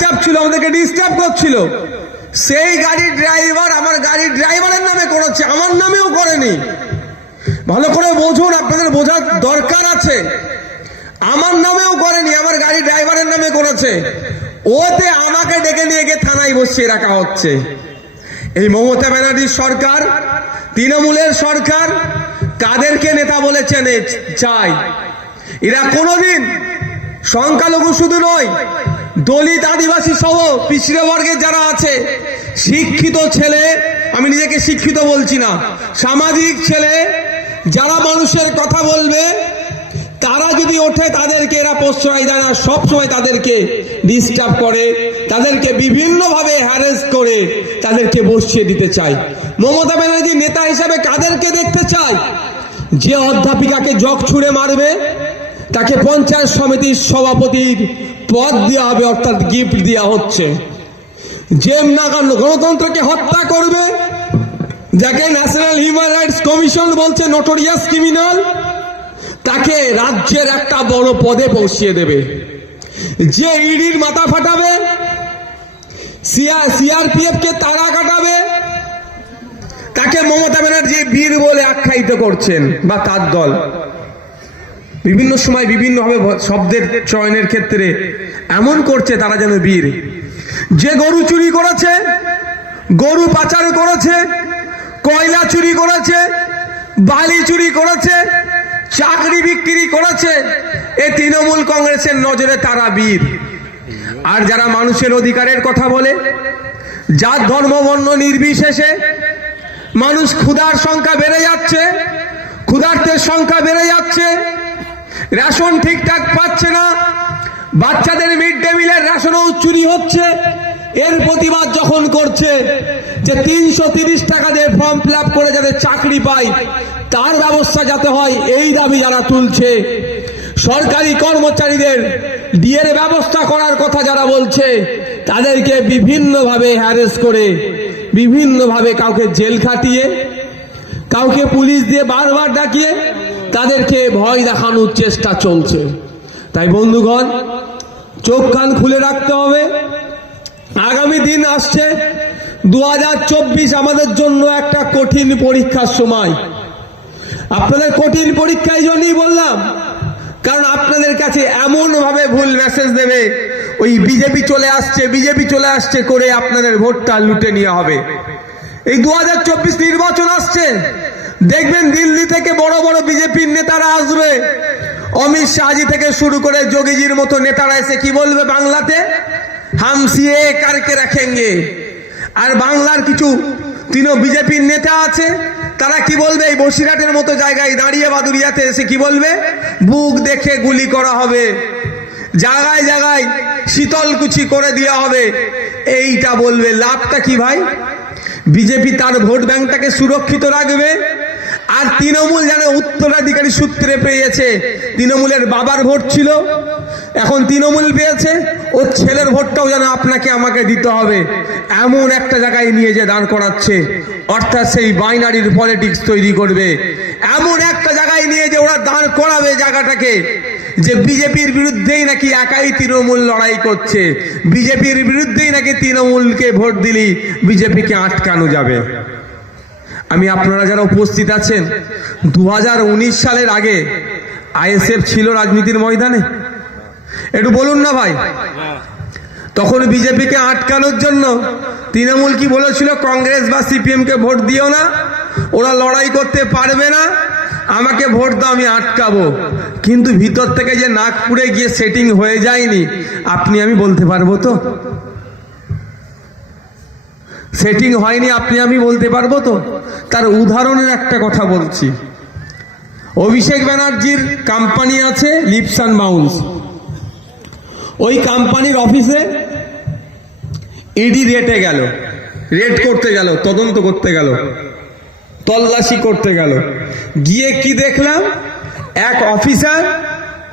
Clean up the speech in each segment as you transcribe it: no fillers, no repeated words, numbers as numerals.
চাপ ছিল, আমাদেরকে ডিস্টার্ব করছিল। সেই গাড়ির ড্রাইভার আমার গাড়ির ড্রাইভারের নামে করেছে, আমার নামেও করেনি। ভালো করে বুঝুন, আপনাদের বোঝার দরকার আছে। আমার নামেও করেনি, আমার গাড়ির ড্রাইভারের নামে করেছে। ওতে আমাকে ডেকে নিয়ে গিয়ে থানায় বসিয়ে রাখা হচ্ছে। এই মমতা ব্যানার্জির সরকার, তৃণমূলের সরকার কাদেরকে নেতা বলে চেনে চায়? এরা কোনোদিন সংখ্যালঘু শুধু নয়, দলিত আদিবাসী সহ পিছিয়ে বর্গের যারা আছে, শিক্ষিত ছেলে, আমি নিজেকে শিক্ষিত বলছি না, সামাজিক ছেলে যারা মানুষের কথা বলবে, তারা যদি ওঠে তাদেরকে এরা প্রশ্রয় দেয় না, সবসময় তাদেরকে ডিস্টার্ব করে, তাদেরকে বিভিন্নভাবে হ্যারেস করে তাদেরকে বসিয়ে দিতে চায়। মমতা ব্যানার্জি নেতা হিসাবে কাদেরকে দেখতে চায়? যে অধ্যাপিকাকে জগ ছুঁড়ে মারবে তাকে পঞ্চায়েত সমিতির সভাপতির পদ দেওয়া হবে, অর্থাৎ গিফট দেওয়া হচ্ছে। যে গণতন্ত্রকে হত্যা করবে, যাকে ন্যাশনাল হিউম্যান রাইটস কমিশন বলছে নোটোরিয়াস ক্রিমিনাল, তাকে রাজ্যের একটা বড় পদে বসিয়ে দেবে। যে ইডির মাথা ফাটাবে, সিআরপিএফ কে তারা কাটাবে, তাকে মমতা ব্যানার্জি বীর বলে আখ্যায়িত করছেন, বা তার দল বিভিন্ন সময় বিভিন্নভাবে শব্দের চয়নের ক্ষেত্রে এমন করছে তারা যেন বীর। যে গরু চুরি করেছে, গরু পাচার করেছে, কয়লা চুরি করেছে, বালি চুরি করেছে, চাকরি বিক্রি করেছে, এ তৃণমূল কংগ্রেসের নজরে তারা বীর। আর যারা মানুষের অধিকারের কথা বলে, যার ধর্ম বর্ণ নির্বিশেষে, মানুষ ক্ষুধার সংখ্যা বেড়ে যাচ্ছে, ক্ষুধার্তের সংখ্যা বেড়ে যাচ্ছে, রেশন ঠিকঠাক পাচ্ছে না, বাচ্চাদের মিড ডে মিলের রেশনও চুরি হচ্ছে, এর প্রতিবাদ যখন করছে যে 330 টাকা দিয়ে ফর্ম ফিল আপ করে যাতে চাকরি পায় তার ব্যবস্থা যাতে হয়, এই দাবি যারা তুলছে, সরকারি কর্মচারীদের ডিএর ব্যবস্থা করার কথা যারা বলছে, তাদেরকে বিভিন্নভাবে হ্যারেস করে, বিভিন্নভাবে কাউকে জেল খাটিয়ে, কাউকে পুলিশ দিয়ে বারবার ডাকিয়ে তাদেরকে ভয় দেখানোর চেষ্টা চলছে। তাই বন্ধুগণ, চোখ কান খুলে রাখতে হবে। আগামী দিন আসছে 2024, আমাদের জন্য একটা কঠিন পরীক্ষার সময়। আপনাদের কঠিন পরীক্ষা এই জন্যই বললাম, কারণ আপনাদের কাছে এমন ভাবে ভুল মেসেজ দেবে, ওই বিজেপি চলে আসছে, বিজেপি চলে আসছে করে আপনাদের ভোটটা লুটে নেওয়া হবে। এই 2024 নির্বাচন আসছে, দেখবেন দিল্লি থেকে বড় বড় বিজেপির নেতারা আসবে, অমিত শাহজি থেকে শুরু করে যোগীজির মতো নেতারা এসে কি বলবে বাংলাতে, হাম সিএ কারকে রাখেঙ্গে। আর বাংলার কিছু বিজেপির নেতা আছে, তারা কি বলবে, এই বসিরহাটের মতো জায়গায় দাঁড়িয়ে বাদুরিয়াতে এসে কি বলবে, বুক দেখে গুলি করা হবে, জায়গায় জায়গায় শীতলকুচি করে দেওয়া হবে। এইটা বলবে, লাভটা কি ভাই? বিজেপি তার ভোট ব্যাংকটাকে সুরক্ষিত রাখবে, আর তৃণমূল যেন উত্তরাধিকারী সূত্রে পেয়েছে, তৃণমূলের বাবার ভোট ছিল, এখন তৃণমূল পেয়েছে, ওর ছেলের ভোটটাও যেন আপনাকে আমাকে দিতে হবে, এমন একটা জায়গায় নিয়ে যে দাঁড় করাচ্ছে। অর্থাৎ সেই বাইনারির পলিটিক্স তৈরি করবে, এমন একটা জায়গায় নিয়ে যে ওরা দাঁড় করাবে জায়গাটাকে, যে বিজেপির বিরুদ্ধেই নাকি একাই তৃণমূল লড়াই করছে, বিজেপির বিরুদ্ধেই নাকি তৃণমূলকে ভোট দিলি বিজেপিকে আটকানো যাবে। আমি আপনারা যারা উপস্থিত আছেন, 2019 সালের আগে আইএসএফ ছিল রাজনীতির ময়দানে? একটু বলুন না ভাই। তখন বিজেপিকে আটকানোর জন্য তৃণমূল কি বলেছিল, কংগ্রেস বা সিপিএম কে ভোট দিও না, ওরা লড়াই করতে পারবে না, আমাকে ভোট দাও, আমি আটকাবো। কিন্তু ভিতর থেকে যে নাগপুরে গিয়ে সেটিং হয়ে যায়নি, আপনি আমি বলতে পারবো তো? সেটিং হয়নি আপনি আমি বলতে পারবো তো? তার উদাহরণের একটা কথা বলছি। অভিষেক ব্যানার্জির কোম্পানি আছে লিপস অ্যান্ড বাউন্স, ওই কোম্পানির অফিসে ইডি রেটে গেল, রেড করতে গেল, তদন্ত করতে গেল, তল্লাশি করতে গেল, গিয়ে কি দেখলাম, এক অফিসার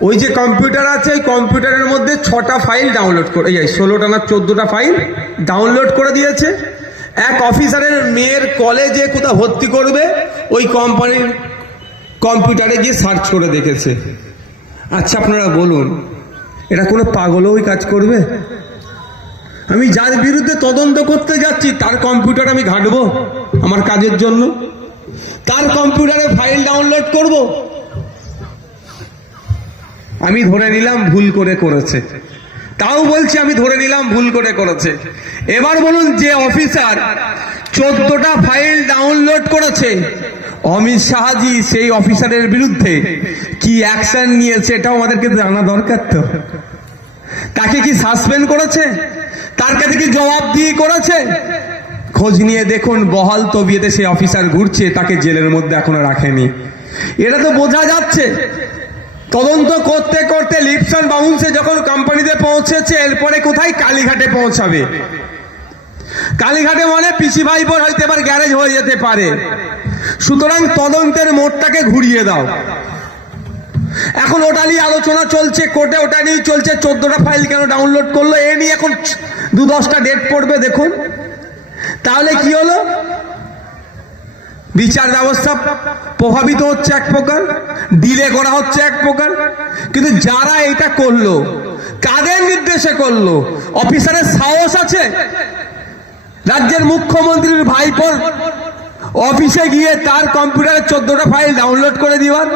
ওই যে কম্পিউটার আছে, ওই কম্পিউটারের মধ্যে 6টা ফাইল ডাউনলোড করে, 16টা না 14টা ফাইল ডাউনলোড করে দিয়েছে। এক অফিসারের মেয়ের কলেজে কোথাও ভর্তি করবে, ওই কোম্পানির কম্পিউটারে গিয়ে সার্চ করে দেখেছে। আচ্ছা আপনারা বলুন, এটা কোনো পাগলও ওই কাজ করবে? আমি যার বিরুদ্ধে তদন্ত করতে যাচ্ছি তার কম্পিউটার আমি ঘাঁটবো আমার কাজের জন্য, তার কম্পিউটারে ফাইল ডাউনলোড করব? আমি ধরে নিলাম ভুল করে করেছে, তাও বলছি আমি ধরে নিলাম ভুল করে করেছে। এবার বলুন, যে অফিসার 14টা ফাইল ডাউনলোড করেছে, অমিত শাহজি সেই অফিসারের বিরুদ্ধে কি অ্যাকশন নিয়েছে এটাও আমাদেরকে জানা দরকার। তো তাকে কি সাসপেন্ড করেছে, তার কাছে কি জবাবদিহি করেছে? খোঁজ নিয়ে দেখুন, বহাল তবিয়তে সেই অফিসার ঘুরছে, তাকে জেলের মধ্যে এখনো রাখেনি। এটা তো বোঝা যাচ্ছে। তদন্ত করতে করতে লিপস অ্যান্ড বাউন্সে যখন কোম্পানিতে পৌঁছেছে, এরপরে কোথায়? কালীঘাটে পৌঁছাবে। কালীঘাটে মানে পিসি ভাইপোর হয়তো এবার গ্যারেজ হয়ে যেতে পারে। সুতরাং তদন্তের মোড়টাকে ঘুরিয়ে দাও। এখন ওটা নিয়ে আলোচনা চলছে কোর্টে, ওটা নিয়ে চলছে 14টা ফাইল কেন ডাউনলোড করলো, এ নিয়ে এখন 2-10টা ডেট পড়বে। দেখুন তাহলে কি হলো? বিচার ব্যবস্থা প্রভাবিত হচ্ছে এক প্রকার, ডিলে করা হচ্ছে এক প্রকার। কিন্তু যারা এটা করলো, কাদের নির্দেশে করলো? অফিসারের সাহস আছে রাজ্যের মুখ্যমন্ত্রীর ভাইপোর অফিসে গিয়ে তার কম্পিউটারে 14টা ফাইল ডাউনলোড করে দিবার?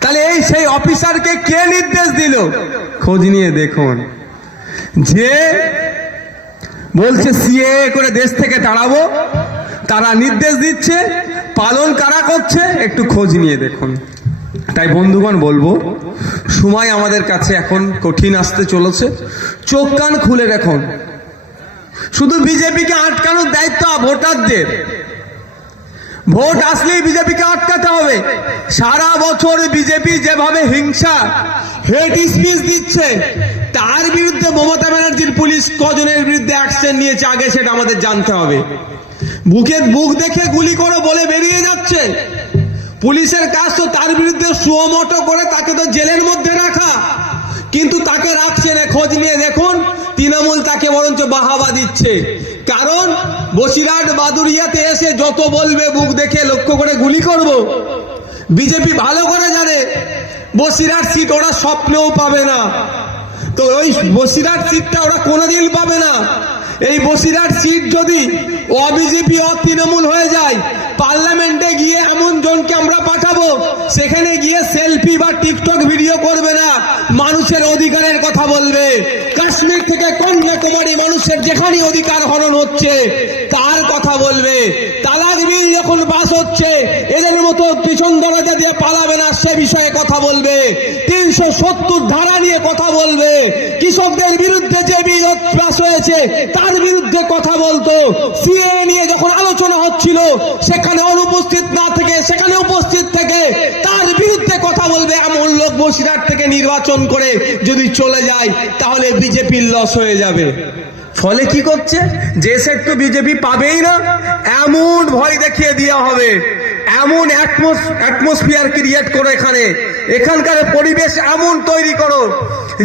তাহলে এই সেই অফিসারকে কে নির্দেশ দিল? খোঁজ নিয়ে দেখুন। যে বলছে সিএএ করে দেশ থেকে তাড়াবো, তারা নির্দেশ দিচ্ছে, পালন কারা করছে? একটু খোঁজ নিয়ে দেখুন। তাই বন্ধুগণ বলবো, সময় আমাদের কাছে এখন কঠিন আসতে চলেছে। চোখ কান খুলে দেখুন। শুধু বিজেপিকে আটকানোর দায়িত্ব ভোটারদের। ভোট আসলেই বিজেপিকে আটকাতে হবে। সারা বছর বিজেপি যেভাবে হিংসা, হেট স্পিচ দিচ্ছে, তার বিরুদ্ধে মমতা ব্যানার্জির পুলিশ কজনের বিরুদ্ধে অ্যাকশন নিয়েছে আগে সেটা আমাদের জানতে হবে। বুক দেখে গুলি করো বলে বেরিয়ে যাচ্ছে। পুলিশের কাজ তো তার বিরুদ্ধে সুমোটো করে তাকে তো জেলের মধ্যে রাখা, কিন্তু তাকে রাখছে না। খোঁজ নিয়ে দেখুন, তৃণমূল তাকে বরঞ্চ বাহাবা দিচ্ছে। কারণ বসিরহাট বাদুরিয়াতে এসে যত বলবে বুক দেখে লক্ষ্য করে গুলি করব, বিজেপি ভালো করে জানে বসিরহাট সিট ওরা স্বপ্নেও পাবে না। তো ওই বসিরহাট সিটটা ওরা কোনোদিন পাবে না। এই বসিরহাট সিট যদি অবিজেপি তৃণমূল হয়ে যায়, পার্লামেন্টে গিয়ে এমন জনকে আমরা পাঠাবো, সেখানে গিয়ে সেলফি বা টিকটক ভিডিও করবে না, মানুষের অধিকারের কথা বলবে। কাশ্মীর থেকে কন্যাকুমারী মানুষের যেখানে অধিকার হরণ হচ্ছে তার কথা বলবে। তালাক বিল যখন পাস হচ্ছে, এদের মতো পিছন দরজা দিয়ে পালাবে না, সে বিষয়ে কথা বলবে। 370 ধারা নিয়ে কথা বলবে। কৃষকদের বিরুদ্ধে যে বিল পাস হয়েছে তার বিরুদ্ধে কথা বলতো। সিএএ নিয়ে যখন আলোচনা হচ্ছিল, সেখানে অনুপস্থিত না থেকে সেখানে উপস্থিত থেকে তার বিরুদ্ধে কথা বলবে। এমন লোক বসিরহাট থেকে নির্বাচন করে যদি চলে যায়, তাহলে বিজেপির লস হয়ে যাবে। ফলে কি করছে? যে সেট তো বিজেপি পাবেই না, এমন ভয় দেখিয়ে দেওয়া হবে, এমন অ্যাটমসফিয়ার ক্রিয়েট করো, এখানকার পরিবেশ এমন তৈরি করো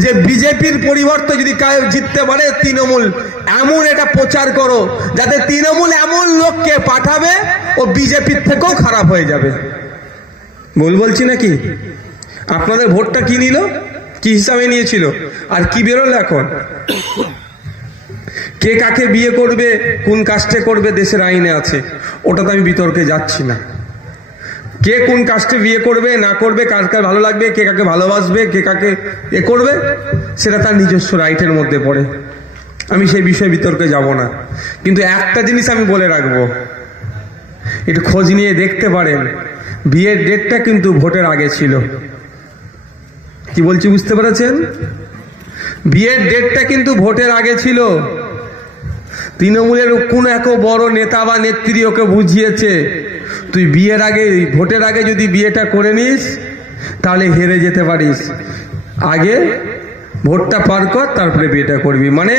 যে বিজেপির পরিবর্তে যদি কেউ জিততে পারে তৃণমূল, এমন এটা প্রচার করো যাতে তৃণমূল এমন লোককে পাঠাবে ও বিজেপির থেকেও খারাপ হয়ে যাবে। বলছি নাকি? আপনাদের ভোটটা কি নিল, কি হিসাবে নিয়েছিল, আর কি বেরোলো এখন? কে কাকে বিয়ে করবে, কোন কাস্টে করবে, দেশের আইনে আছে, ওটা তো আমি বিতর্কে যাচ্ছি না। কে কোন কাস্টে বিয়ে করবে না করবে, কার কার ভালো লাগবে, কে কাকে ভালোবাসবে, কে কাকে করবে, সেটা তার নিজস্ব রাইটের মধ্যে পড়ে। আমি সেই বিষয়ে বিতর্কে যাব না। কিন্তু একটা জিনিস আমি বলে রাখবো, একটু খোঁজ নিয়ে দেখতে পারেন, বিয়ের ডেটটা কিন্তু ভোটের আগে ছিল। কি বলছি বুঝতে পেরেছেন? বিয়ের ডেটটা কিন্তু ভোটের আগে ছিল। তৃণমূলের কোন এক বড় নেতা বা নেত্রী ওকে বুঝিয়েছে, তুই বিয়ের আগে, ভোটের আগে যদি বিয়েটা করে নিস তাহলে হেরে যেতে পারিস, আগে ভোটটা পার কর তারপরে বিয়েটা করবি। মানে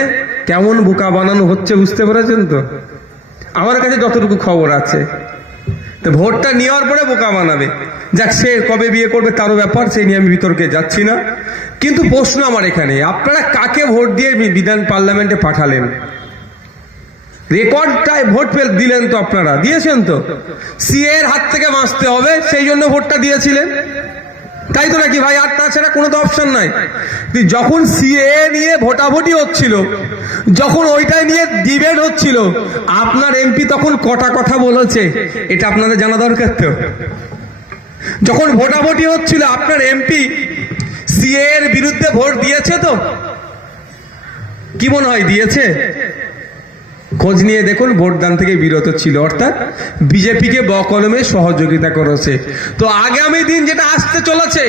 কেমন বোকা বানানো হচ্ছে বুঝতে পেরেছেন তো? আমার কাছে যতটুকু খবর আছে, তো ভোটটা নেওয়ার পরে বোকা বানাবে। যাক, সে কবে বিয়ে করবে তারও ব্যাপার, সেই নিয়ে আমি বিতর্কে যাচ্ছি না। কিন্তু প্রশ্ন আমার এখানে, আপনারা কাকে ভোট দিয়ে বিধান পার্লামেন্টে পাঠালেন? রেকর্ডটায় ভোট দিলেন তো, আপনারা দিয়েছেন তো। সিএর হাত থেকে বাঁচতে হবে সেই জন্য ভোটটা দিয়েছিলেন। তাই তো নাকি ভাই? আর তাছাড়া কোনো তো অপশন নাই। যখন সিএ নিয়ে ভোটাভুটি হচ্ছিল, যখন ওইটাই নিয়ে ডিবেট হচ্ছিল, আপনার এমপি তখন কটা কথা বলেছে এটা আপনাদের জানা দরকার তো। যখন ভোটাভুটি হচ্ছিল আপনার এমপি সিএ এর বিরুদ্ধে ভোট দিয়েছে তো? কি মনে হয় দিয়েছে? খোঁজ নিয়ে দেখুন, ভোটদান থেকে বিরত ছিল, অর্থাৎ বিজেপিকে বকলমে সহযোগিতা করেছে। তো আগামী দিন যেটা আসতে চলেছে,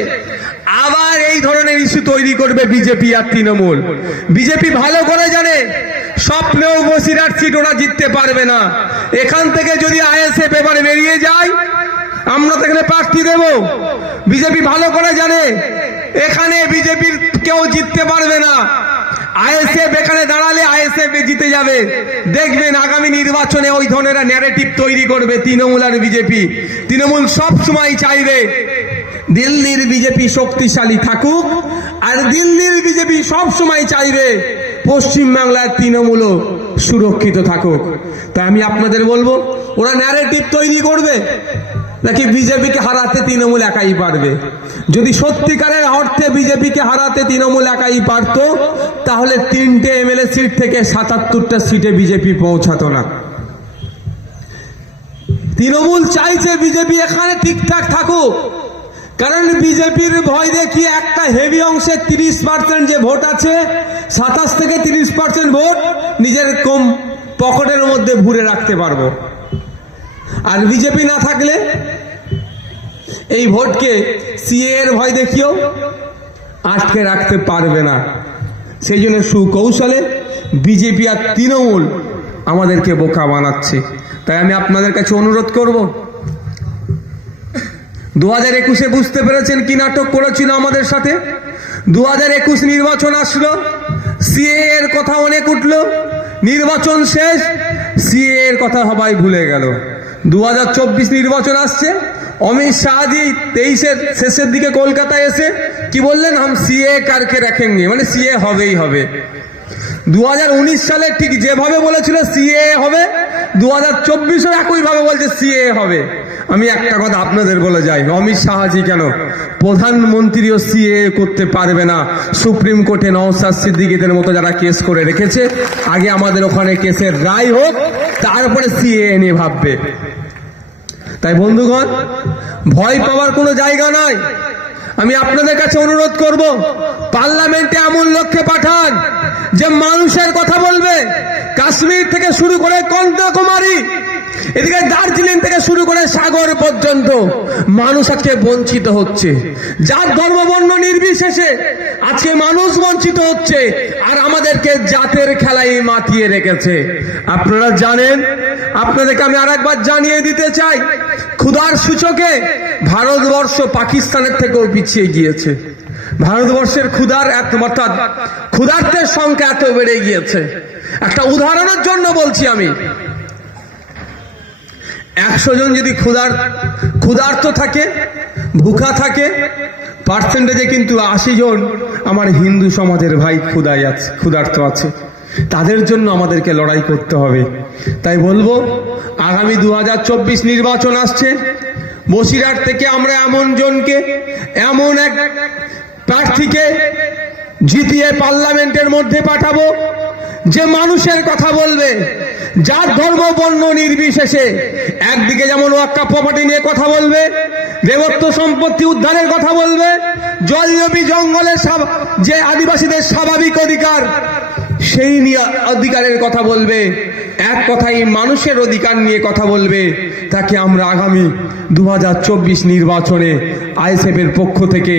আবার এই ধরনের ইস্যু তৈরি করবে বিজেপি আর তৃণমূল। বিজেপি ভালো করে জানে স্বপ্নেও বসিরহাট সিট ওরা জিততে পারবে না। এখান থেকে যদি আইএসএফ এবারে বেরিয়ে যায়, আমরা তো এখানে প্রার্থী দেব। বিজেপি ভালো করে জানে এখানে বিজেপির কেউ জিততে পারবে না। আইএসএফ এখানে দাঁড়ালে আইএসএফ জিতে যাবে। দেখবেন আগামী নির্বাচনে ওই ধরনের ন্যারেটিভ তৈরি করবে তৃণমূল আর বিজেপি। তৃণমূল সব সময় চাইবে দিল্লির বিজেপি শক্তিশালী থাকুক, আর দিল্লির বিজেপি সব সময় চাইবে পশ্চিমবাংলার তৃণমূলও সুরক্ষিত থাকুক। তাই আমি আপনাদের বলবো, ওরা ন্যারেটিভ তৈরি করবে নাকি বিজেপিকে হারাতে তৃণমূল একাই পারবে? যদি সত্যিকারের অর্থে বিজেপিকে হারাতে তৃণমূল একাই পারত, তাহলে 3টে এমএলএ সিট থেকে 77টা সিটে বিজেপি পৌঁছাতো না। তৃণমূল চাইছে বিজেপি এখানে ঠিকঠাক থাকুক, কারণ বিজেপির ভয় দেখিয়ে একটা হেভি অংশে 30% যে ভোট আছে, 27 থেকে 30% ভোট নিজের কম পকেটের মধ্যে ভরে রাখতে পারবো। আর বিজেপি না থাকলে এই ভোটকে সিএ এর ভয় দেখিয়েও আটকে রাখতে পারবে না। সেই জন্য সুকৌশলে বিজেপি আর তৃণমূল আমাদেরকে বোকা বানাচ্ছে। তাই আমি আপনাদের কাছে অনুরোধ করব, 2021-এ বুঝতে পেরেছেন কি নাটক করেছিল আমাদের সাথে। 2021 নির্বাচন আসলো, সিএ এর কথা অনেক উঠলো, নির্বাচন শেষ, সিএ এর কথা সবাই ভুলে গেল। 2024 নির্বাচন আসছে, অমিত শাহজি 23-এর শেষের দিকে কলকাতায় এসে কি বললেন, হাম সিএ কারকে রাখেঙ্গে, মানে সিএ হবেই হবে। 2019 সালে ঠিক যেভাবে বলেছিল সিএ হবে, 2024-এও একইভাবে বলছে সিএ হবে। আমি একটা কথা আপনাদের বলে যাই, অমিত শাহজি কেন, প্রধানমন্ত্রীও সিএ করতে পারবে না। সুপ্রিম কোর্টে নওশাদ সিদ্দিকীদের মতো যারা কেস করে রেখেছে, আগে আমাদের ওখানে কেসের রায় হোক, তারপরে সিএ নিয়ে ভাববে। তাই বন্ধুগণ, ভয় পাওয়ার কোনো জায়গা নাই। আমি আপনাদের কাছে অনুরোধ করব, পার্লামেন্টে এমন লোককে পাঠান যে মানুষের কথা বলবে। কাশ্মীর থেকে শুরু করে কন্যাকুমারী, এদিকে দার্জিলিং থেকে শুরু করে সাগর পর্যন্ত মানুষ আজকে বঞ্চিত হচ্ছে। যার ধর্ম বর্ণ নির্বিশেষে আজকে মানুষ বঞ্চিত হচ্ছে, আর আমাদেরকে জাতের খেলায় মাতিয়ে রেখেছে। আপনারা জানেন, আপনাদেরকে আমি আরেকবার জানিয়ে দিতে চাই, ক্ষুধার সূচকে ভারতবর্ষ পাকিস্তানের থেকেও পিছিয়ে গিয়েছে। ভারতবর্ষের ক্ষুধার অর্থাৎ ক্ষুধার্তের সংখ্যা এত বেড়ে গিয়েছে। একটা উদাহরণের জন্য বলছি, আমি 100 জন যদি ক্ষুধার্ত থাকে, ভুখা থাকে, পার্সেন্টেজে কিন্তু 80 জন আমার হিন্দু সমাজের ভাই ক্ষুধার্ত আছে। তাদের জন্য আমাদেরকে লড়াই করতে হবে। তাই বলবো, আগামী 2024 নির্বাচন আসছে, বসিরহাট থেকে আমরা এমন জনকে, এমন এক প্রার্থীকে জিতিয়ে পার্লামেন্টের মধ্যে পাঠাবো যে মানুষের কথা বলবে, যার ধর্ম বর্ণ নির্বিশেষে। একদিকে যেমন ওয়াক্ফ প্রপার্টি নিয়ে কথা বলবে, দেবত্ব সম্পত্তি উদ্ধারের কথা বলবে, জলজমি জঙ্গলের যে আদিবাসীদের স্বাভাবিক অধিকার সেই নিয়ে অধিকারের কথা বলবে। এক কথাই মানুষের অধিকার নিয়ে কথা বলবে। তাকে আমরা আগামী 2024 নির্বাচনে আইএসএফ এর পক্ষ থেকে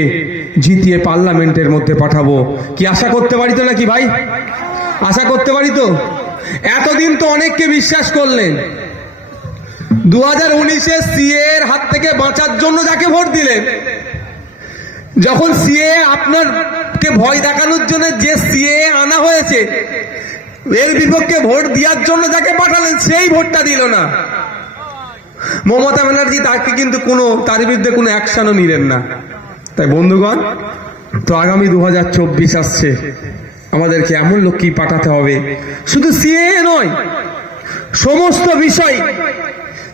জিতিয়ে পার্লামেন্টের মধ্যে পাঠাবো। কি আশা করতে পারি তো নাকি ভাই? আশা করতে পারি তো? এতদিন তো অনেককে বিশ্বাস করলেন, 2019-এ সিএ এর হাত থেকে বাঁচার জন্য যাকে ভোট দিলেন, যখন সিএ আপনাকে ভয় দেখানোর জন্য যে সিএ আনা হয়েছে, এর বিপক্ষে ভোট দেওয়ার জন্য যাকে পাঠালেন, সেই ভোটটা দিল না। মমতা ব্যানার্জি তাকে কিন্তু তার বিরুদ্ধে কোনো অ্যাকশনও নিলেন না। তাই বন্ধুগণ, তো আগামী 2024 আসছে, আমাদেরকে এমন লোককেই পাঠাতে হবে। শুধু সিএ নয়, সমস্ত বিষয়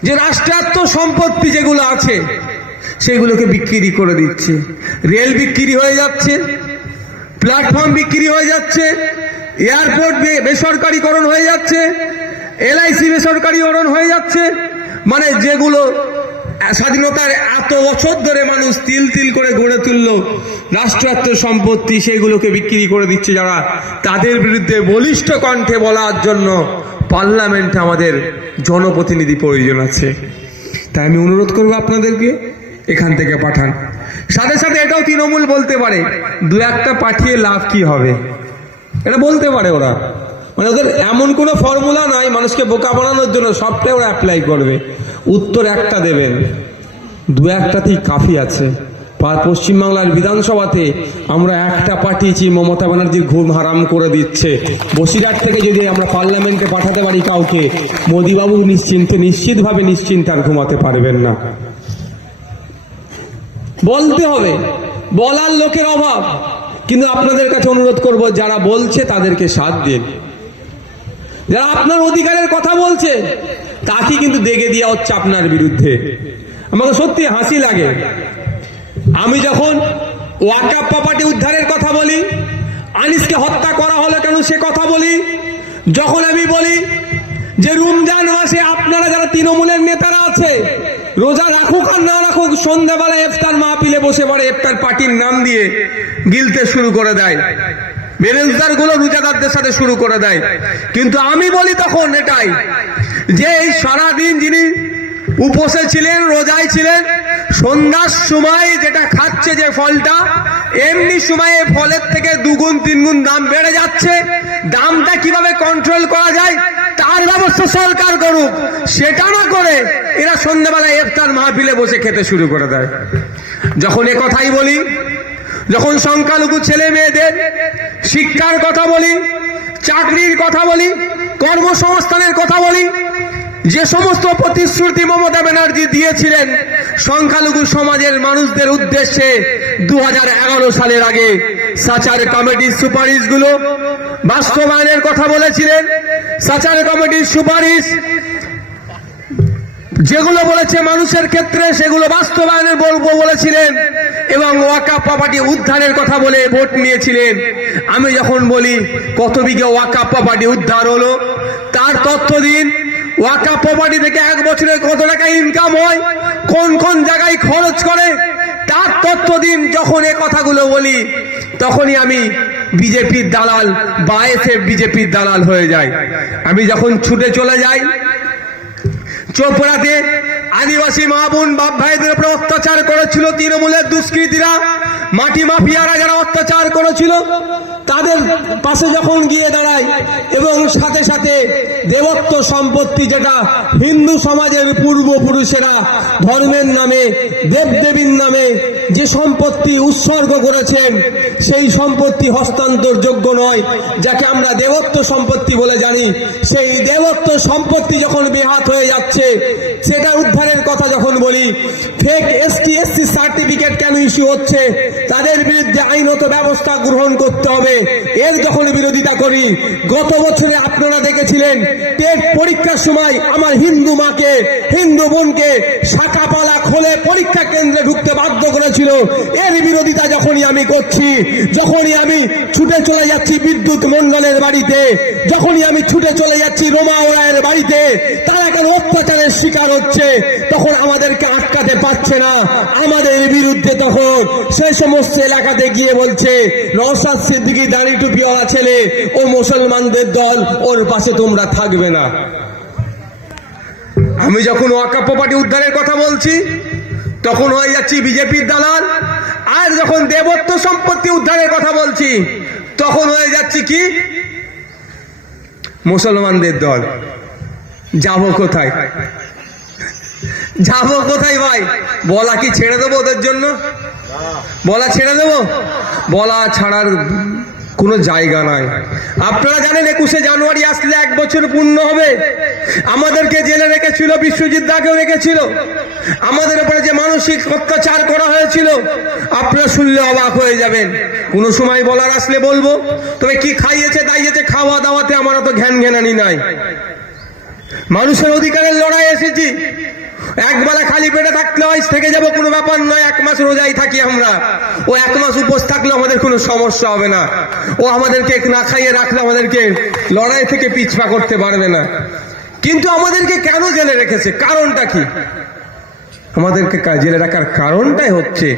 যে রাষ্ট্রায়ত্ত সম্পত্তি যেগুলো আছে, সেগুলোকে বিক্রি করে দিচ্ছে। রেল বিক্রি হয়ে যাচ্ছে, প্ল্যাটফর্ম বিক্রি হয়ে যাচ্ছে, এয়ারপোর্ট বেসরকারীকরণ হয়ে যাচ্ছে, এলআইসি বেসরকারীকরণ হয়ে যাচ্ছে। মানে যেগুলো স্বাধীনতার এত বছর ধরে মানুষ তিল তিল করে গড়ে তুলল রাষ্ট্রায়ত্ত সম্পত্তি, সেগুলোকে বিক্রি করে দিচ্ছে যারা, তাদের বিরুদ্ধে বলিষ্ঠ কণ্ঠে বলার জন্য পার্লামেন্টে আমাদের জনপ্রতিনিধি প্রয়োজন আছে। তাই আমি অনুরোধ করবো আপনাদেরকে এখান থেকে পাঠান। সাথে সাথে এটাও তৃণমূল বলতে পারে, দু একটা পাঠিয়ে লাভ কি হবে, এটা বলতে পারে ওরা। মানে ওদের এমন কোনো ফর্মুলা নাই মানুষকে বোকা বানানোর জন্য, সবটাই ওরা অ্যাপ্লাই করবে। উত্তর একটা দেবেন, দু একটাতেই কাফি আছে। পশ্চিমবাংলার বিধানসভাতে আমরা একটা পাঠিয়েছি, মমতা ব্যানার্জির ঘুম হারাম করে দিচ্ছে। বসিরহাট থেকে যদি আমরা পার্লামেন্টে পাঠাতে পারি কাউকে, মোদিবাবু নিশ্চিতভাবে নিশ্চিন্তে আর ঘুমাতে পারবেন না। বলতে হবে, বলার লোকের অভাব। কিন্তু আপনাদের কাছে অনুরোধ করব, যারা বলছে তাদেরকে সাথ দিন। যারা আপনার অধিকারের কথা বলছে তাকে কিন্তু দেখে দেওয়া হচ্ছে আপনার বিরুদ্ধে। আমাকে সত্যি হাসি লাগে। আমি যখন ওয়াকাফ প্রপার্টি উদ্ধারের কথা বলি, আনিসকে হত্যা করা হলো কেন সে কথা বলি, যখন আমি বলি যে রমজান মাসে আপনারা যারা তৃণমূলের নেতারা আছে, রোজা রাখুক আর না রাখুক, সন্ধ্যাবেলা ইফতার মাহফিলে বসে পড়ে, ইফতার পার্টির নাম দিয়ে গিলতে শুরু করে দেয়, বেরোজগার গুলো রোজাদারদের সাথে শুরু করে দেয়। কিন্তু আমি বলি তখন এটাই, যে এই সারাদিন যিনি উপোসে ছিলেন, রোজায় ছিলেন, সন্ধ্যার সময় যেটা খাচ্ছে যে ফলটা, এমনি সময়ে ফলের থেকে দুগুণ তিনগুণ দাম বেড়ে যাচ্ছে। দামটা কিভাবে কন্ট্রোল করা যায় তার ব্যবস্থা সরকার করুক। সেটা না করে এরা সন্ধ্যাবেলায় ইফতার মাহফিলে বসে খেতে শুরু করে দেয়। যখন এ কথাই বলি, যখন সংখ্যালঘু ছেলে মেয়েদের শিক্ষার কথা বলি, চাকরির কথা বলি, কর্মসংস্থানের কথা বলি, যে সমস্ত প্রতিশ্রুতি মমতা ব্যানার্জি দিয়েছিলেন সংখ্যালঘু সমাজের মানুষদের উদ্দেশ্যে 2011 সালের আগে, সাচার কমিটির সুপারিশগুলো বাস্তবায়নের কথা বলেছিলেন। সাচার কমিটির সুপারিশ যেগুলো বলেছে মানুষের ক্ষেত্রে, সেগুলো বাস্তবায়নের বলবো বলেছিলেন, এবং ওয়াকাফ প্রপার্টি উদ্ধারের কথা বলে ভোট নিয়েছিলেন। আমি যখন বলি কত বিঘা ওয়াকাফ প্রপার্টি উদ্ধার হলো, তার তথ্য দিন। ওয়াকাফ প্রপার্টি থেকে এক বছরে কত টাকা ইনকাম হয়, কোন কোন জায়গায় খরচ করে, তার তথ্য দিন। যখন এ কথাগুলো বলি তখনই আমি বিজেপির দালাল বা এসএফ বিজেপির দালাল হয়ে যাই। আমি যখন ছুটে চলে যাই চোপড়াতে, আদিবাসী মা বোন বাপ ভাইদের উপর অত্যাচার করেছিল তৃণমূলের দুষ্কৃতীরা, মাটি মাফিয়ারা যারা অত্যাচার করেছিল, তাদের পাশে যখন গিয়ে দাঁড়াই, এবং সাথে সাথে দেবত্ব সম্পত্তি, যেটা হিন্দু সমাজের পূর্বপুরুষেরা ধর্মের নামে, দেবদেবীর নামে যে সম্পত্তি উৎসর্গ করেছেন, সেই সম্পত্তি হস্তান্তরযোগ্য নয়, যাকে আমরা দেবত্ব সম্পত্তি বলে জানি, সেই দেবত্ব সম্পত্তি যখন বেহাত হয়ে যাচ্ছে, সেটা উদ্ধারের কথা যখন বলি, ফেক এসটি/এসসি সার্টিফিকেট কেন ইস্যু হচ্ছে, তাদের বিরুদ্ধে আইনত ব্যবস্থা গ্রহণ করতে হবে, এর যখন বিরোধিতা করি। গত বছরে আপনারা দেখেছিলেন টেট পরীক্ষার সময় আমার হিন্দু মাকে, হিন্দু বোনকে শাখাপালা খোলে পরীক্ষা কেন্দ্রে ঢুকতে বাধ্য করেছিল। এর বিরোধিতা যখনই আমি করছি, যখনই আমি ছুটে চলে যাচ্ছি বিদ্যুৎ মন্ডলের বাড়িতে, যখনই আমি ছুটে চলে যাচ্ছি রোমা ওরায়ের বাড়িতে, তারা কেন অত্যাচারের শিকার হচ্ছে, তখন আমাদেরকে আটকাতে পারছে না। আমাদের বিরুদ্ধে তখন সেই সমস্ত এলাকাতে গিয়ে বলছে, নওশাদ সিদ্দিকী দাড়ি টুপিওয়ালা ছেলে, ও মুসলমানদের দল, ওর পাশে তোমরা থাকবে না। আমি যখন ওয়াকাফ প্রপার্টি উদ্ধারের কথা বলছি তখন হয়ে যাচ্ছি বিজেপির দালাল, আর যখন দেবত্ব সম্পত্তি উদ্ধারের কথা বলছি তখন হয়ে যাচ্ছি কি মুসলমানদের দল। যাব কোথায়, যাব কোথায় ভাই? বলা কি ছেড়ে দেবো ওদের জন্য? বলা ছেড়ে দেবো? বলা ছাড়ার কোনো জায়গা নাই। আপনারা জানেন 21শে জানুয়ারি আসলে 1 বছর পূর্ণ হবে। আমাদেরকে জেলে রেখেছিল, বিশ্বজিৎ দাকেও রেখেছিল, আমাদের উপরে যে মানসিক অত্যাচার করা হয়েছিল আপনারা শুনলে অবাক হয়ে যাবেন। কোনো সময় বলার আসলে বলবো, তবে কি খাইয়েছে দাইয়েছে, খাওয়া দাওয়াতে আমার তো ঘ্যান ঘ্যানানি নাই। মানুষের অধিকারের লড়াই এসেছি, একবেলা খালি পেটে থাকলে হয় থেকে যাবো, কোনো ব্যাপার নয়, 1 মাস রোজাই থাকি আমরা, ও 1 মাস উপোস থাকলে আমাদের কোনো সমস্যা হবে না, ও আমাদেরকে না খাইয়ে রাখলে আমাদেরকে লড়াই থেকে পিছপা করতে পারবে না। কিন্তু আমাদেরকে কেন জেলে রেখেছে, কারণটা কি? আমাদেরকে জেলে রাখার কারণটাই হচ্ছে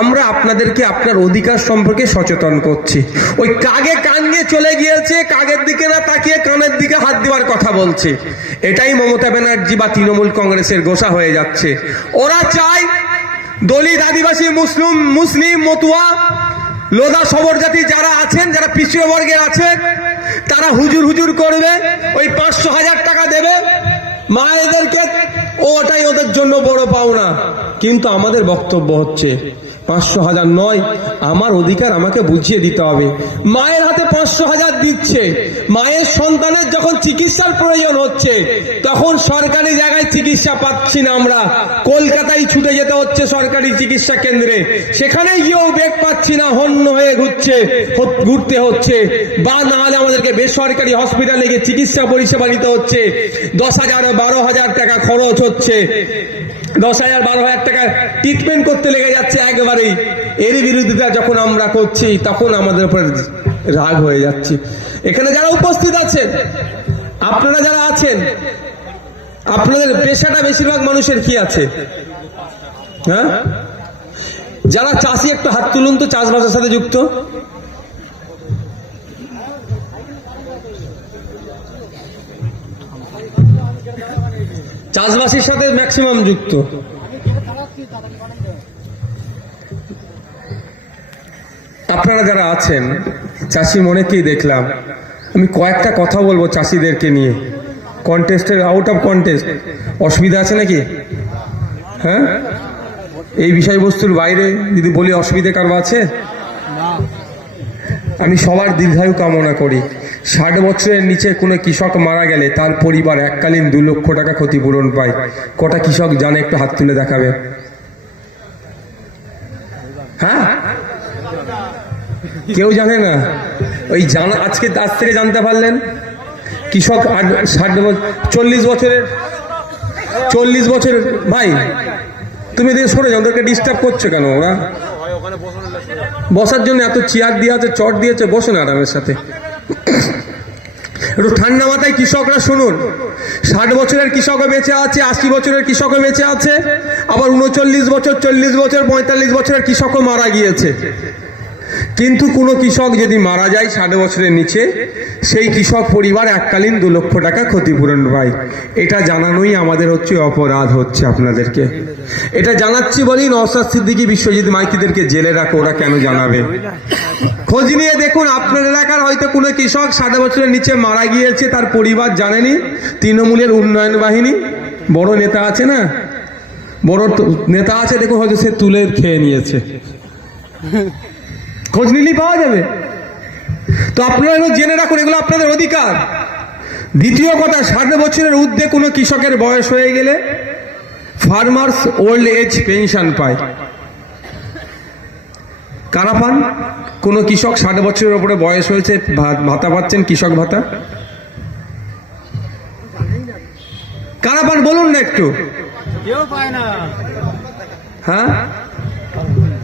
আমরা আপনাদেরকে আপনার অধিকার সম্পর্কে সচেতন করছি। ওই কাগে কান নিয়ে চলে গিয়েছে, কাগের দিকে না তাকিয়ে কানের দিকে হাত দেওয়ার কথা বলছে। এটাই মমতা ব্যানার্জি বা তৃণমূল কংগ্রেসের গোসা হয়ে যাচ্ছে। ওরা চায় দলিত, আদিবাসী, মুসলিম, মতুয়া, লোধা, সবর জাতি যারা আছেন, যারা পিছিয়ে বর্গের আছেন, তারা হুজুর হুজুর করবে, ওই 500,000 টাকা দেবে মায়েদেরকে, ওটাই ওদের জন্য বড় পাওনা। কিন্তু আমাদের বক্তব্য হচ্ছে 500,000 নয়, আমার অধিকার আমাকে বুঝিয়ে দিতে হবে। মায়ের হাতে 500,000 দিচ্ছে, মায়ের সন্তানের যখন চিকিৎসার প্রয়োজন হচ্ছে তখন সরকারি জায়গায় চিকিৎসা পাচ্ছি না, আমরা কলকাতায় ছুটে যেতে হচ্ছে সরকারি চিকিৎসা কেন্দ্রে, সেখানে গিয়েও বেগ পাচ্ছি না, হন্য হয়ে ঘুরতে হচ্ছে, বা না হলে আমাদেরকে বেসরকারি হসপিটালে গিয়ে চিকিৎসা পরিষেবা নিতে হচ্ছে। 10,000 12,000 টাকা খরচ হচ্ছে, 10,000 12,000 টাকা ট্রিটমেন্ট করতে লেগে যাচ্ছে একবারেই। এর বিরোধিতা যখন আমরা করছি তখন আমাদের উপর রাগ হয়ে যাচ্ছে। এখানে যারা উপস্থিত আছেন, আপনারা যারা আছেন, আপনাদের পেশাটা বেশিরভাগ মানুষের কি আছে? হ্যাঁ, যারা চাষি একটু হাত তুলুন তো, চাষবাসের সাথে যুক্ত। চাষবাসের সাথে ম্যাক্সিমাম যুক্ত। আপনারা যারা আছেন চাষি, অনেকেই দেখলাম। আমি কয়েকটা কথা বলবো চাষিদেরকে নিয়ে। কন্টেস্টের আউট অফ কন্টেস্ট অসুবিধা আছে নাকি? হ্যাঁ, এই বিষয়বস্তুর বাইরে যদি বলি অসুবিধা কারো আছে? আমি সবার দীর্ঘায়ু কামনা করি। 60 বছরের নিচে কোনো কৃষক মারা গেলে তার পরিবার এককালীন 2 লক্ষ টাকা ক্ষতিপূরণ পায়। কটা কৃষক জানে? একটু হাত তুলে দেখাবে। হ্যাঁ, কেউ জানে না। ওই জানা আজ থেকে জানতে পারলেন। কৃষক 40 বছরের ভাই, তুমি এদিকে সরে যাও, ওদেরকে ডিস্টার্ব করছো কেন? ওরা বসার জন্য এত চেয়ার দিয়ে আছে, চট দিয়েছে, বসো না আরামের সাথে। একটু ঠান্ডা মাথায় কৃষকরা শুনুন। 60 বছরের কৃষকও বেঁচে আছে, 80 বছরের কৃষকও বেঁচে আছে, আবার 39 বছর, 40 বছর, 45 বছরের কৃষকও মারা গিয়েছে। কিন্তু কোনো কৃষক যদি মারা যায় 60 বছরের নিচে, সেই কৃষক পরিবার এককালীন 2 লক্ষ টাকা ক্ষতিপূরণ পায়। এটা জানানোই আমাদের হচ্ছে অপরাধ হচ্ছে আপনাদেরকে। এটা জানাচ্ছি বলি নওশাদ সিদ্দিকী, বিশ্বজিৎ মাইতিদেরকে জেলে রাখো, ওরা কেন জানাবে? খোঁজ নিয়ে দেখুন, আপনার এলাকার হয়তো কোনো কৃষক 60 বছরের নিচে মারা গিয়েছে, তার পরিবার জানেনি। তৃণমূলের উন্নয়ন বাহিনী বড় নেতা আছে না, বড় নেতা আছে, দেখুন হয়তো সে তুলে খেয়ে নিয়েছে। খোঁজ নিলেই পাওয়া যাবে। তো আপনারা জেনে রাখুন, এগুলো আপনাদের অধিকার। দ্বিতীয় কথা, 60 বছরের ঊর্ধ্বে কোনো কৃষকের বয়স হয়ে গেলে ফার্মার্স ওল্ড এজ পেনশন পায়। কারা পান? কোন কৃষক 60 বছরের উপরে বয়স হয়েছে, ভাতা পাচ্ছেন, কৃষক ভাতা। কারা পান বলুন না একটু? কেউ পায় না। হ্যাঁ,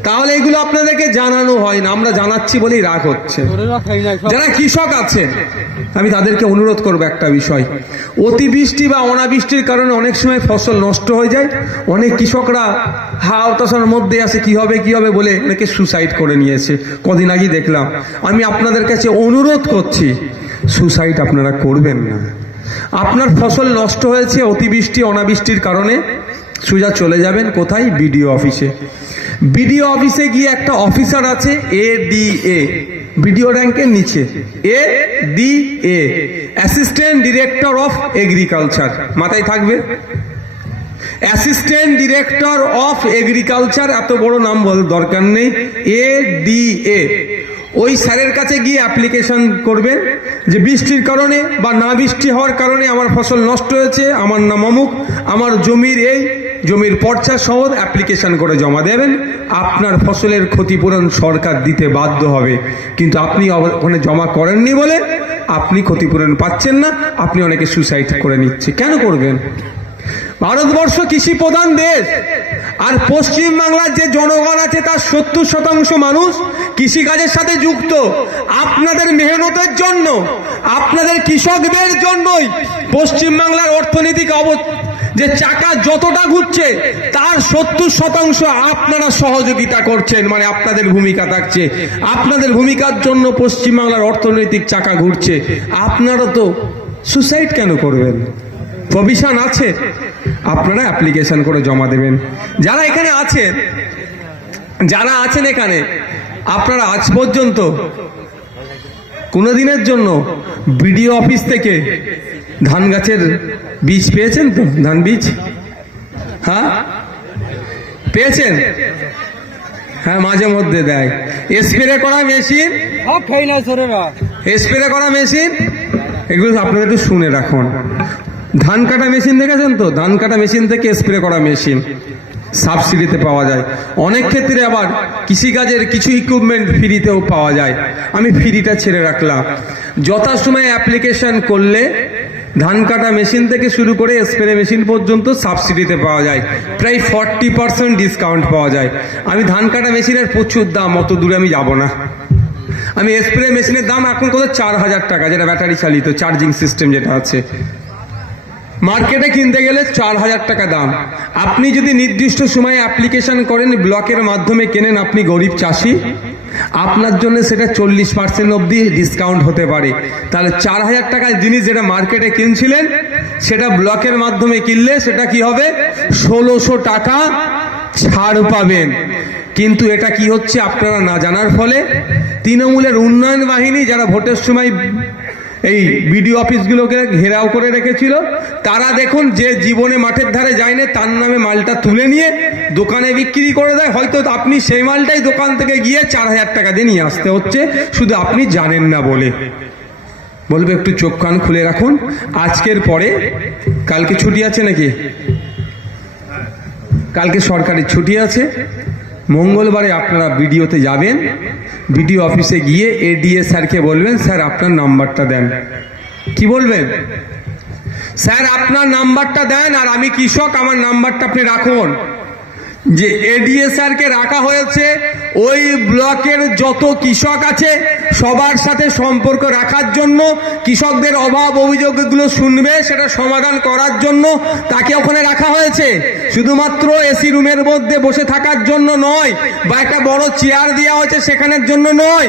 তাহলে এগুলো আপনাদেরকে জানানো হয় না, আমরা জানাচ্ছি বলেই রাগ হচ্ছে। যারা কৃষক আছেন আমি তাদেরকে অনুরোধ করবো একটা বিষয়, অতিবৃষ্টি বা অনাবৃষ্টির কারণে অনেক সময় ফসল নষ্ট হয়ে যায়। অনেক কৃষকরা হতাশার মধ্যে আছে, কি হবে বলে অনেকে সুসাইড করে নিয়েছে। কদিন আগে দেখলাম। আমি আপনাদের কাছে অনুরোধ করছি, সুসাইড আপনারা করবেন না। আপনার ফসল নষ্ট হয়েছে অতিবৃষ্টি অনাবৃষ্টির কারণে, সোজা চলে যাবেন কোথায়? বিডিও অফিসে। বিডিও অফিসে গিয়ে একটা অফিসার আছে ADA, বিডিও র্যাঙ্কের নিচে, ADA, assistant director of agriculture, মাথায় থাকবে। অ্যাসিস্ট্যান্ট ডিরেক্টর অফ এগ্রিকালচার, এত বড় নাম বলার দরকার নেই, ADA। ওই স্যারের কাছে গিয়ে অ্যাপ্লিকেশন করবেন যে বৃষ্টির কারণে বা না বৃষ্টি হওয়ার কারণে আমার ফসল নষ্ট হয়েছে, আমার নাম অমুক, আমার জমির পর্চা সহ অ্যাপ্লিকেশন করে জমা দেবেন। আপনার ফসলের ক্ষতিপূরণ সরকার দিতে বাধ্য হবে। কিন্তু আপনি ওখানে জমা করেননি বলে আপনি ক্ষতিপূরণ পাচ্ছেন না, আপনি অনেকে সুসাইড করে নিচ্ছে। কেন করবেন? ভারতবর্ষ কৃষি প্রধান দেশ, আর পশ্চিম বাংলার যে জনগণ আছে তার 70% মানুষ কৃষিকাজের সাথে যুক্ত। আপনাদের মেহনতের জন্য, আপনাদের কৃষকদের জন্যই পশ্চিম বাংলার অর্থনৈতিক যে চাকা যতটা ঘুরছে তার 70% আপনারা সহযোগিতা করছেন, মানে আপনাদের ভূমিকা থাকছে। আপনাদের ভূমিকার জন্য পশ্চিম বাংলার অর্থনৈতিক চাকা ঘুরছে। আপনারা তো সুসাইড কেন করবেন? প্রভিশন আছে, আপনারা অ্যাপ্লিকেশন করে জমা দেবেন। যারা এখানে আছেন, যারা আছেন এখানে, আপনারা আজ পর্যন্ত কোনোদিনের জন্য বিডিও অফিস থেকে ধান গাছের বীজ পেয়েছেন তো? ধান বীজ, হ্যাঁ পেয়েছেন? হ্যাঁ, মাঝে মধ্যে দেয়। স্প্রে করা মেশিন, স্প্রে করা মেশিন, এগুলো আপনাদের একটু শুনে রাখুন। ধান কাটা মেশিন দেখেছেন তো? ধান কাটা মেশিন থেকে স্প্রে করা মেশিন সাবসিডিতে পাওয়া যায়। অনেক ক্ষেত্রে আবার কৃষিকাজের কিছু ইকুইপমেন্ট ফ্রিতেও পাওয়া যায়। আমি ফ্রিটা ছেড়ে রাখলাম। যথাসময়ে অ্যাপ্লিকেশন করলে ধান কাটা মেশিন থেকে শুরু করে স্প্রে মেশিন পর্যন্ত সাবসিডিতে পাওয়া যায়। প্রায় 40% ডিসকাউন্ট পাওয়া যায়। আমি ধান কাটা মেশিনের প্রচুর দাম, অত দূরে আমি যাব না। আমি স্প্রে মেশিনের দাম এখন কত? 4000 টাকা, যেটা ব্যাটারি চালিত চার্জিং সিস্টেম যেটা আছে। মার্কেটে কিনতে গেলে 4000 টাকা দাম। আপনি যদি নির্দিষ্ট সময়ে অ্যাপ্লিকেশন করেন, ব্লকের মাধ্যমে কেনেন, আপনি গরিব চাষি, আপনার জন্য সেটা 40% অবধি ডিসকাউন্ট হতে পারে। তাহলে 4000 টাকার জিনিস যেটা মার্কেটে কিনছিলেন, সেটা ব্লকের মাধ্যমে কিনলে সেটা কি হবে? 1600 টাকা ছাড় পাবেন। কিন্তু এটা কি হচ্ছে আপনারা না জানার ফলে তৃণমূলের উন্নয়ন বাহিনী, যারা ভোটের সময় এই বিডিও অফিসগুলোকে ঘেরাও করে রেখেছিল, তারা দেখুন যে জীবনে মাঠের ধারে যায়নি তার নামে মালটা তুলে নিয়ে দোকানে বিক্রি করে দেয়। হয়তো আপনি সেই মালটাই দোকান থেকে গিয়ে 4000 টাকা দিয়ে নিয়ে আসতে হচ্ছে, শুধু আপনি জানেন না বলে। বলবে একটু চোখ কান খুলে রাখুন। আজকের পরে কালকে ছুটি আছে নাকি? কালকে সরকারি ছুটি আছে। মঙ্গলবারে আপনারা বিডিওতে যাবেন, বিডিও অফিসে গিয়ে এডিএ স্যারকে বলবেন, স্যার আপনার নাম্বারটা দেন। কি বলবেন? স্যার আপনার নাম্বারটা দেন, আর আমি কৃষক, আমার নাম্বারটা আপনি রাখুন। যে এডিএ স্যারকে রাখা হয়েছে, ওই ব্লকের যত কৃষক আছে সবার সাথে সম্পর্ক রাখার জন্য, কৃষকদের অভাব অভিযোগগুলো শুনবে, সেটা সমাধান করার জন্য তাকে ওখানে রাখা হয়েছে। শুধুমাত্র এসি রুমের মধ্যে বসে থাকার জন্য নয়, বা একটা বড় চেয়ার দেওয়া হয়েছে সেখানের জন্য নয়,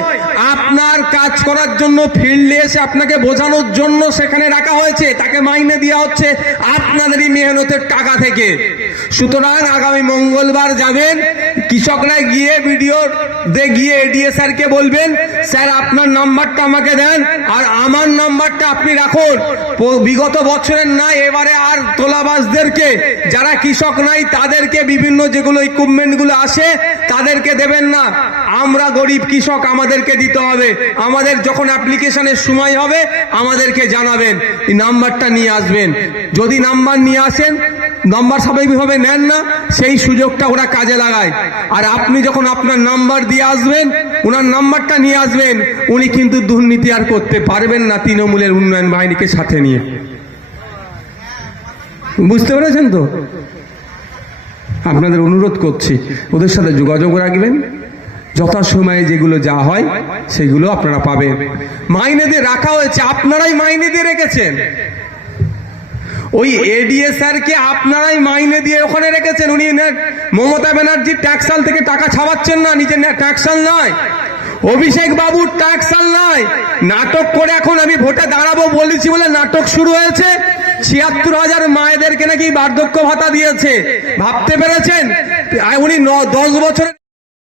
আপনার কাজ করার জন্য ফিল্ডে এসে আপনাকে বোঝানোর জন্য সেখানে রাখা হয়েছে। তাকে মাইনে দেওয়া হচ্ছে আপনাদেরই মেহনতের টাকা থেকে। সুতরাং আগামী মঙ্গলবার যাবেন, কৃষকরা গিয়ে গিয়ে এডিএ স্যারকে বলবেন, স্যার আপনার নাম্বারটা আমাকে দেন, আর আমার নাম্বারটা আপনি রাখুন। বিগত বছরের নাই, এবারে আর তোলাবাজদেরকে, যারা কৃষক নাই তাদেরকে বিভিন্ন যেগুলো ইকুইপমেন্ট গুলো আসে তাদেরকে দেবেন না। আমরা গরিব কৃষক, আমাদেরকে দিতে হবে। আমাদের যখন অ্যাপ্লিকেশনের সময় হবে আমাদেরকে জানাবেন, এই নাম্বারটা নিয়ে আসবেন। যদি নাম্বার নিয়ে আসেন, নাম্বার স্বাভাবিকভাবে নেন না, সেই সুযোগটা ওরা কাজে লাগায়। আর আপনি যখন আপনার নাম্বার দিয়ে আসবেন, ওনার নাম্বারটা নিয়ে আসবেন, উনি কিন্তু দুর্নীতি আর করতে পারবেন না তৃণমূলের উন্নয়ন বাহিনীকে সাথে নিয়ে। বুঝতে পেরেছেন তো? আপনাদের অনুরোধ করছি, ওদের সাথে যোগাযোগ রাখবেন। যথাসময়ে যেগুলো যা হয় সেগুলো আপনারা পাবেন। মাইনে দিয়ে রাখা হয়েছে, আপনারাই মাইনে দিয়ে রেখেছেন। ওই এডিএ স্যারকে আপনারাই মাইনে দিয়ে ওখানে রেখেছেন। উনি মমতা ব্যানার্জির ট্যাক্সাল থেকে টাকা ছাপাচ্ছেন না, নিজের ট্যাক্সাল নয়। অভিষেক বাবুর ট্যাক্সাল নয়। নাটক করে এখন আমি ভোটে দাঁড়াবো বলেছি বলে নাটক শুরু হয়েছে। ৭৬,০০০ মায়েদেরকে নাকি বার্ধক্য ভাতা দিয়েছে, ভাবতে পেরেছেন? উনি 10 বছরের